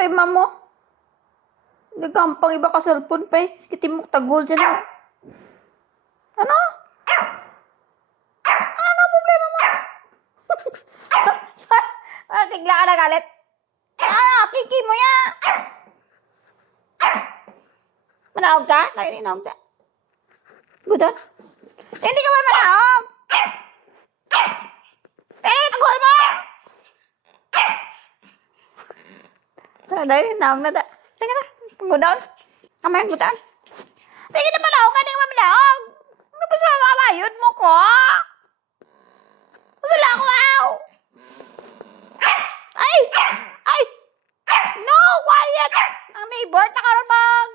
problema mo? Nagampang iba ka cellphone pa eh. Kitimok tagol dyan. Ano? Ano problema mo? Tigla ka na galit. Kiki mo yan. Manawag ka? Nakinawag ka? Buda? Hindi ka ba manawag? Tagol mo! Dahil nawag na da. Teka na. Pagbudaon. Kamay ang butaan. Teka na manawag ka. Hindi ka ba manawag? Ano ba sa kamayod mo ko? Masala ko wow! Ay! Ay! No! Quiet! Ang neighbor na karoon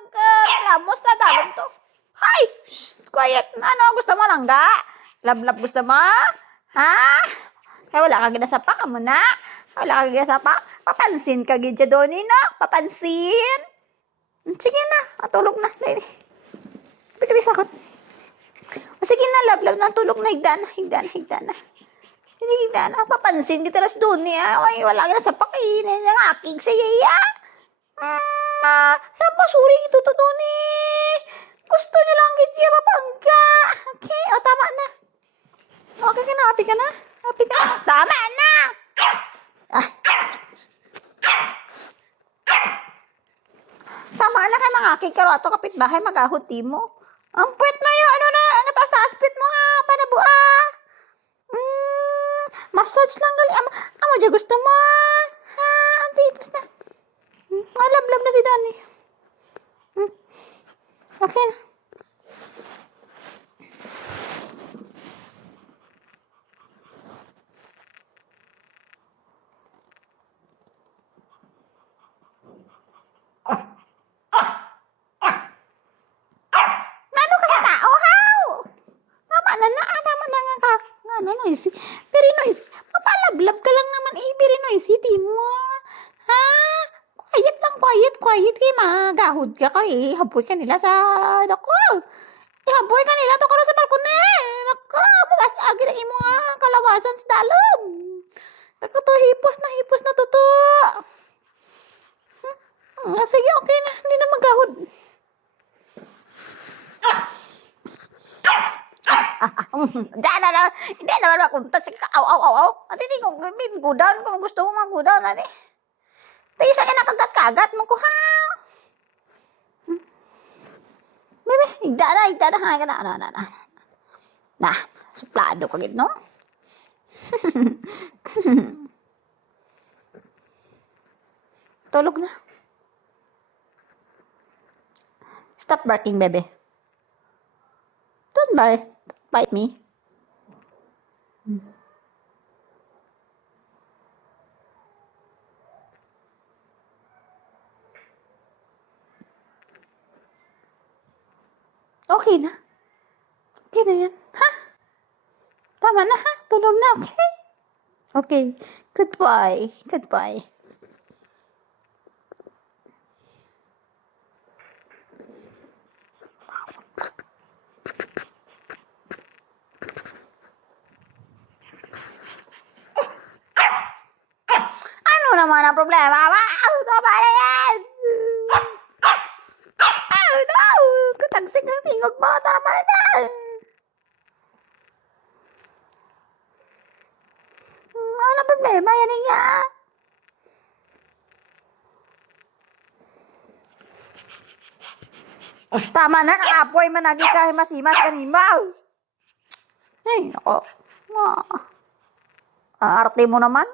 lamos na dalon to. Ay! Shh! Quiet! Ano? Gusto mo lang ga? Lab-lab gusto mo? Ha? Kaya wala kang ginasapa ka muna. Wala kang ginasapa. Papansin ka gidya doon na. Papansin. Sige na. Tulog na. Pagkati sakot. Sige na. Lab-lab na. Tulog na. Higda na. Higda na. Higda na. Higda na. Papansin kita ras doon niya. Ay, wala kang ginasapa kainin. Ang aking siya. Napasuri ito to doon eh. Gusto niya lang gidya mapangga. Okay. O, tama na. Okay ka na. Happy ka na. Happy ka na. Tama na. Tama na kay mga aking karato kapitbahay magahuti mo. Ang puwet mo yun. Ano na? Ang taas-taas pit mo ha. Panabua. Massage lang gali. Amo dyan gusto mo. Ha? Ang tipos na. Malab-lab na si Dani. Okay na. Nano ka sa tao, how? Tama na nga ka. Ano, noisy? Very noisy. Papalablab ka lang naman eh. Very noisy, di mo. Ha? Quiet lang, quiet. Kaya magahod ka eh. Haboy ka nila sa... Naku! Haboy ka nila to karon sa balkon eh. Naku! Magasagi na imo nga kalawasan sa dalom. Naku to, hipos na to. Sige, okay na. Hindi na magahod. Diyan na. Hindi naman makuntat. Sige ka, aw. At hindi ko gudan kung gusto mo magudan. Tingin sa akin nakagat-kagat mo ko, ha? Bebe, higda na. Na, suplado ka gid, no? Tulog na. Stop barking, bebe. Don't bite me. Okay na. Okay na yan. Ha? Tama na, ha? Tulog na, okay? Okay. Goodbye. Ano naman ang problema? Tama na yan! No! Katagsig ang tingog mo. Tama na! Ano problema? Yan nga. Tama na. Kakapoy managi ka. Masimas kanimaw. Ay, ako. Ang arte mo naman.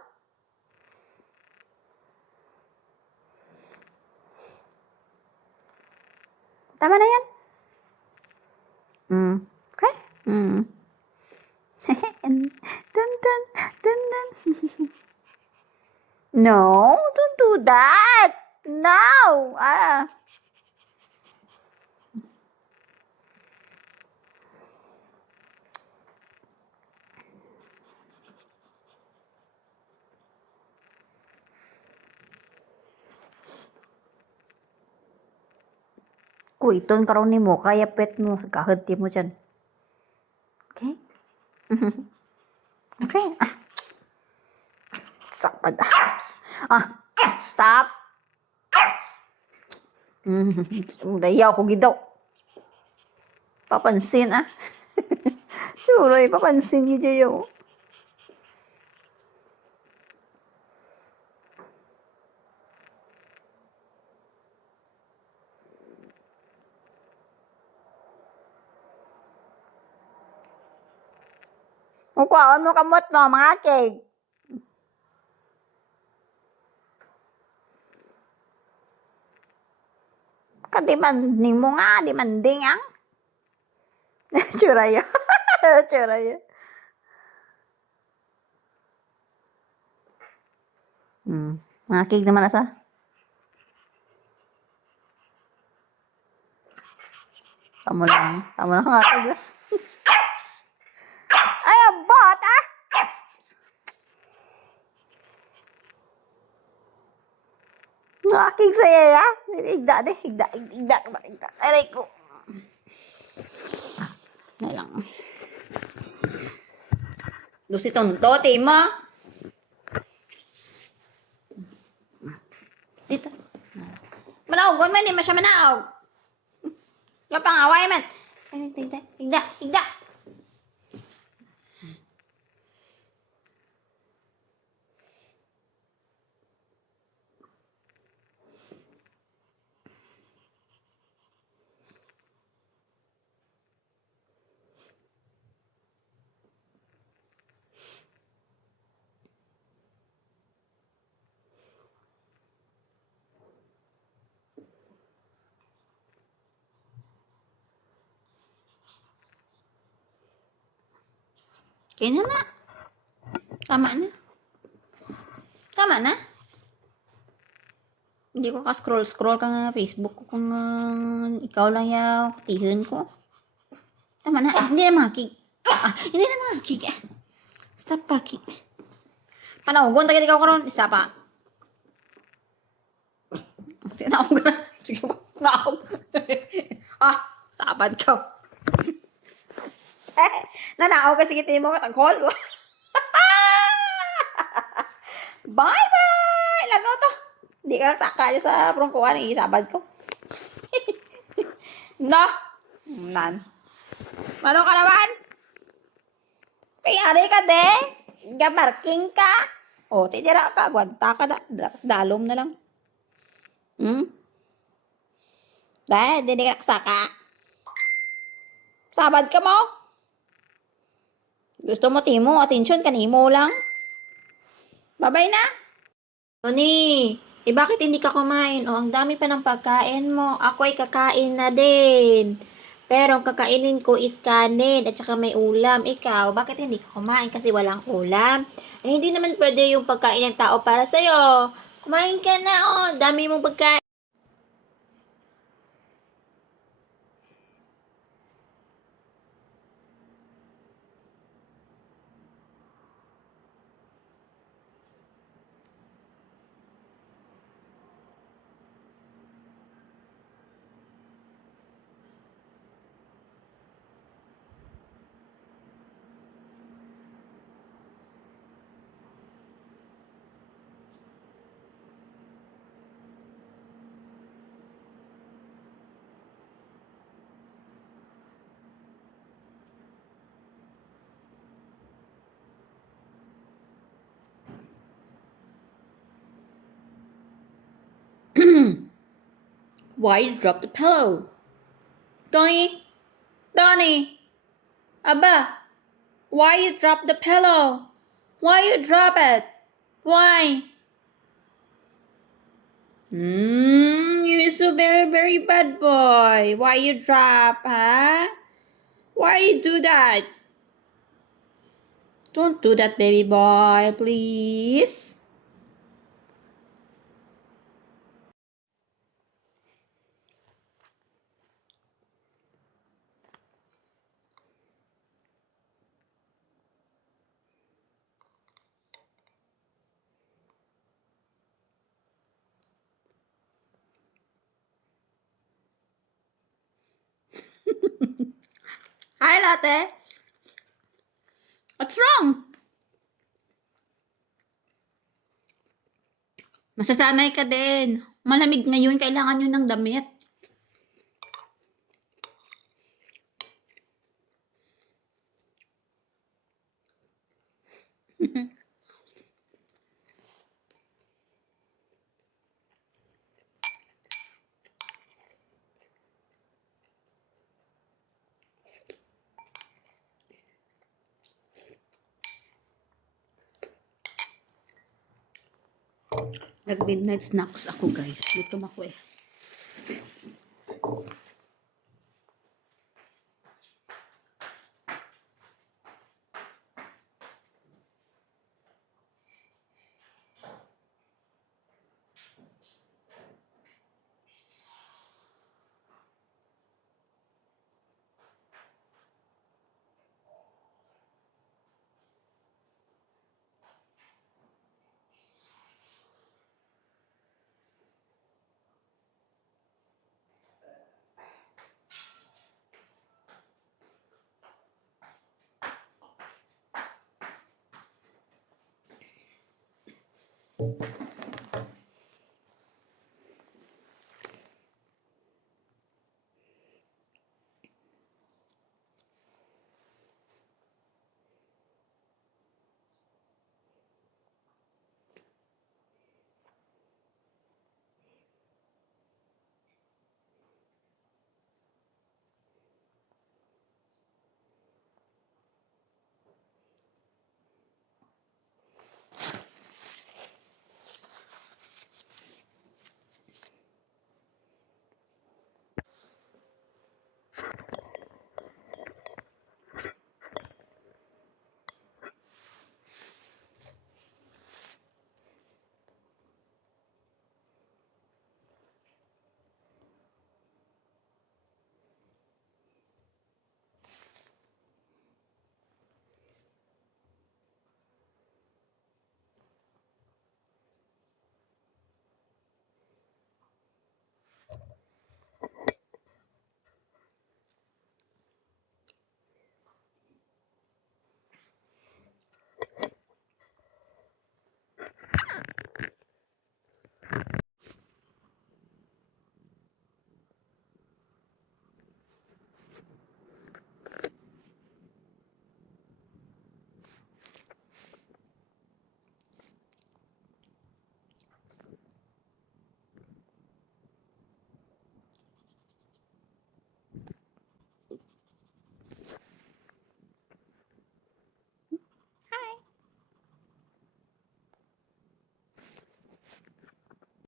Tama na yan. Okay? Dun. No, don't do that. No. Kuiton karon nimo kaya pet mo kahati mo dyan. Okay? Okay. Sakpad. Stop. Dayaw ko gidaw. Papansin ah. Suroy, papansin gid yo. Mukhaon mo kamot no, mga keg. Kadimanding mo nga, dimanding ang. Churaya. Churaya. Mga keg naman asa. Tamo lang mga keg. Ay, ang bot ah! Nakakig saya ya. Igda. Aray ko. Nga lang. Lusi tonto, mo. Dito. Manaog, man, di masya manaog. Lapang away man. Igda. Kaya na. Tama na. Hindi ko ka-scroll ka nga Facebook ko kung ikaw lang yung katihin ko. Tama na. Hindi na makikig. Hindi na makikig. Stop parking. Panawagon, tagad ikaw karon. Isa pa. Tinawag ka na. Sige po. Naog. Sabad ka. Nanaaw ka sige mo katangkol. Bye! Lagaw to. Hindi ka nagsaka sa prongkuhan. Isabad ko. No. Nan. Mano ka naman? Piyari ka de. Gabarking ka. Titira ka. Gwanta ka na. Dalom na lang. Dahil, hindi ka nagsaka. Sabad ka mo. Gusto mo timo, attention kanimo lang. Babay na. Tony, bakit hindi ka kumain? Ang dami pa ng pagkain mo. Ako ay kakain na din. Pero ang kakainin ko is kanin at saka may ulam. Ikaw, bakit hindi ka kumain? Kasi walang ulam. Hindi naman pwede yung pagkain ng tao para sa'yo. Kumain ka na, dami mong pagkain. Why you drop the pillow? Donnie? Abba, why you drop the pillow? Why you drop it? Why? You're so very, very bad boy. Why you drop, huh? Why you do that? Don't do that, baby boy, please. Hi, Latte. What's wrong? Masasanay ka din. Malamig ngayon, kailangan nyo ng damit. Nag-midnight snacks ako guys. Gutom ako eh.